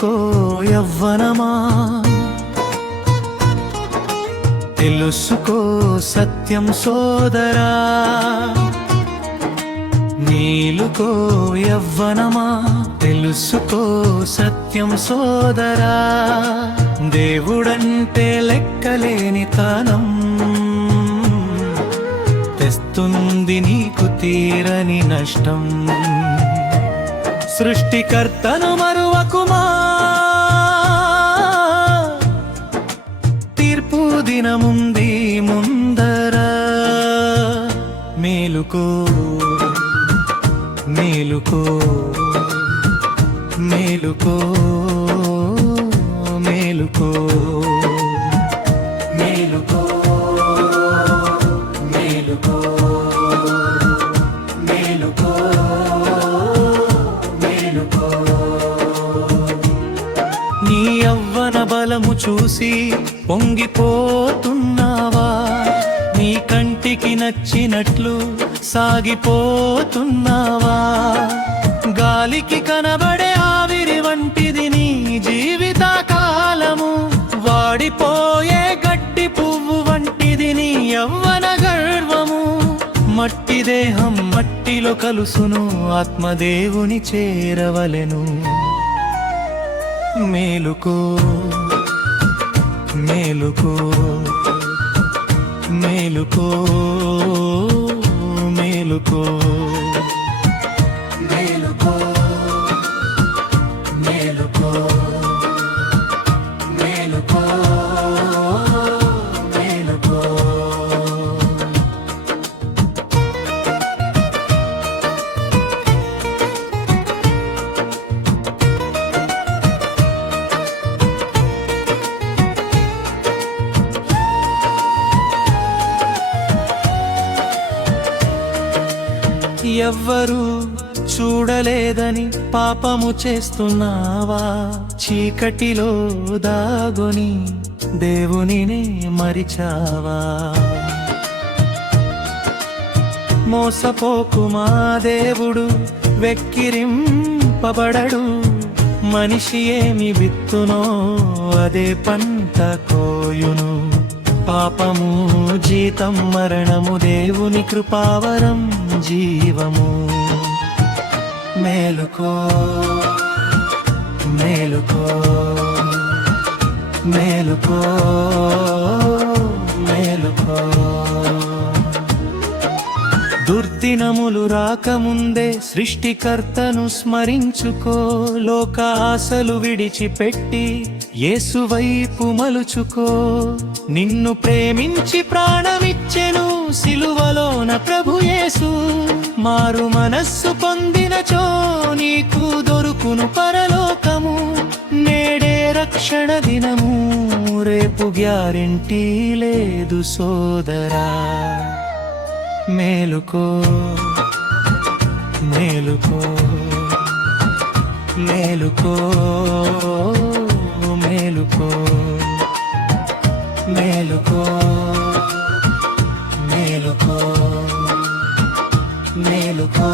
మేలుకో యవ్వనమా, తెలుసుకో సత్యం సోదరా. మేలుకో యవ్వనమా, తెలుసుకో సత్యం సోదరా. దేవుడంటే లెక్కలేని తనం తెస్తుంది నీకు తీరని నష్టం. సృష్టికర్తను మరువకుమా, తీర్పు దినముంది ముందర. మేలుకో మేలుకో మేలుకో మేలుకో మేలుకో మేలుకో మేలుకో మేలుకో. నీ యవ్వన బలము చూసి పొంగిపోతున్నావా, నీ కంటికి నచ్చినట్లు సాగిపోతున్నావా. గాలికి కనబడే ఆవిరి వంటిది నీ జీవిత కాలము, వాడిపోయే గడ్డి పువ్వు వంటిది నీ యవ్వన గర్వము. మట్టి దేహం మట్టిలో కలుసును, ఆత్మదేవుని చేరవలెను. మేలుకో మేలుకో మేలుకో మేలుకో మేలుకో మేలుకో మేలుకో మేలుకో. ఎవ్వరూ చూడలేదని పాపము చేస్తున్నావా, చీకటిలో దాగొని దేవునినే మరిచావా. మోసపోకుమా, దేవుడు వెక్కిరింపబడడు. మనిషి ఏమి విత్తునో అదే పంట కోయును. పాపము జీతం మరణము, దేవుని కృపావరం జీవము. మేలుకో మేలుకో మేలుకో మేలుకో. దుర్దినములు రాకముందే సృష్టికర్తను స్మరించుకో. లోక ఆశలు విడిచిపెట్టి యేసు వైపు మలుచుకో. నిన్ను ప్రేమించి ప్రాణమిచ్చెను సిలువలోన ప్రభు యేసు. మారు మనస్సు పొందినచో నీకు దొరుకును పరలోకము. నేడే రక్షణ దినము, రేపు గ్యారెంటీ లేదు సోదరా. మేలుకో మేలుకో మేలుకో మేలుకో మేలుకో మేలుకో మేలుకో.